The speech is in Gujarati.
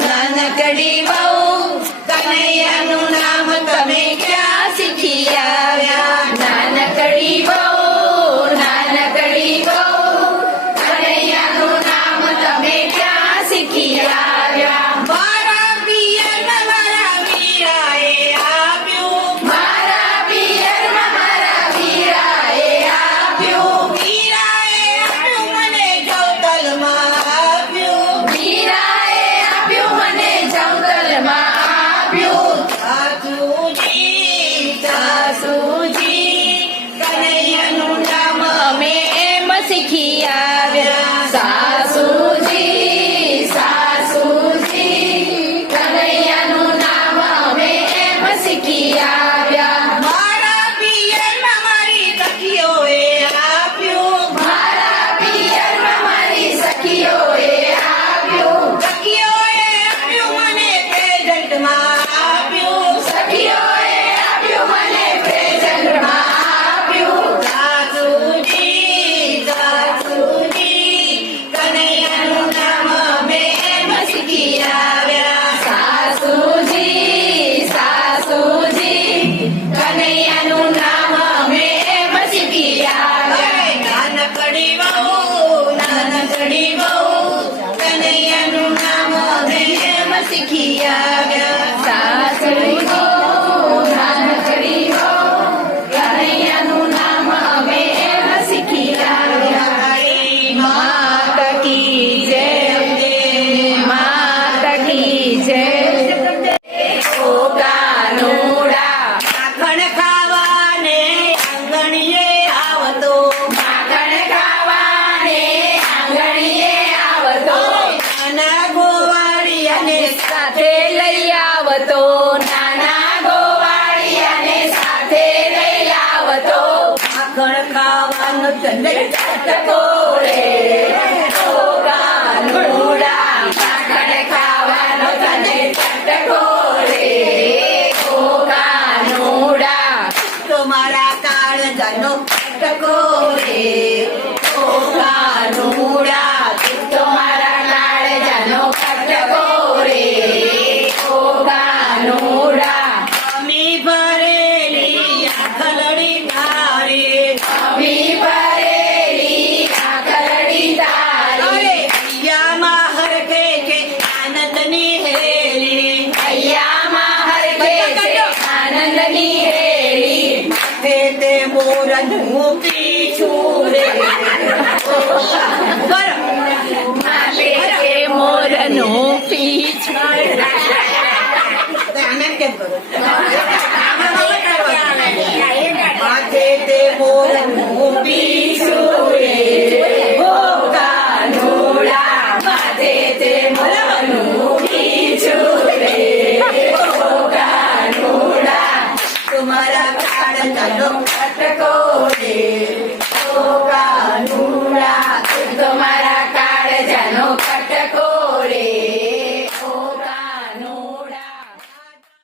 નાનકડી વહુ કનૈયાનું નામ તમે ક્યાં શીખી આવ્યા? નાનકડી વહુ કનૈયાનું નામ તમે ક્યાં શીખી આવ્યા? મારા પિયરમાં મારા વીરાએ આપ્યું, મારા પિયરમાં મારા વીરાએ આપ્યું, વીરાએ આપ્યું મને જવતલમાં આપ્યું, વીરાએ આપ્યું મને જવતલમાં આપ્યું. સાસુજી કનૈયાનું નામ અમે એમ શીખી આવ્યા. સાસુજી કનૈયાનું નામ અમે એમ શીખી આવ્યા. મારા પિયરમાં મારી સખીઓએ આપ્યું, મારા પિયરમાં મારી સખીઓએ આપ્યું, સખીઓએ આપ્યું મને પ્રેઝન્ટમાં આપ્યું, સખીઓએ આપ્યું મને પ્રેઝન્ટમાં આપ્યું. સાસુજી કનૈયાનું નામ અમે એમ શીખી આવ્યા. સાસુજી કનૈયાનું નામ અમે એમ શીખી આવ્યા. નાનકડી વહુ કનૈયાનું નામ અમે એમ શીખી આવ્યા. સાસુજી નાનકડી વહુ કનૈયાનું નામ અમે એમ શીખી આવ્યા. માતા કી જય, માતા કી જય. માખણ ખાવાને આંગણીએ આવતો, માખણ ખાવાને આંગણીએ આવતો, નાના ગોવાળિયાને સાથે લઈ આવતો, નાના ગોવાળિયાને સાથે લઈ આવતો. માખણ ખાવાનો તને ચટકો રે કાનુડા, માખણ ખાવાનો તને ચટકો રે કાનુડા. તમારા કાળજાનો ચટકો રે કાનુડા, તમારા કાળજાનો ચટકો રે કાનુડા. અમી ભરેલી આખલડી તારે, અમી ભરેલી આખલડી તારે, હૈયામાં હરખે છે આનંદની હેલી, હૈયામાં હરખે છે આનંદની હેલી. માથે તે મોરનું પીછું રે, માથે તે મોરનું પીછું. આમ કેમ કરો?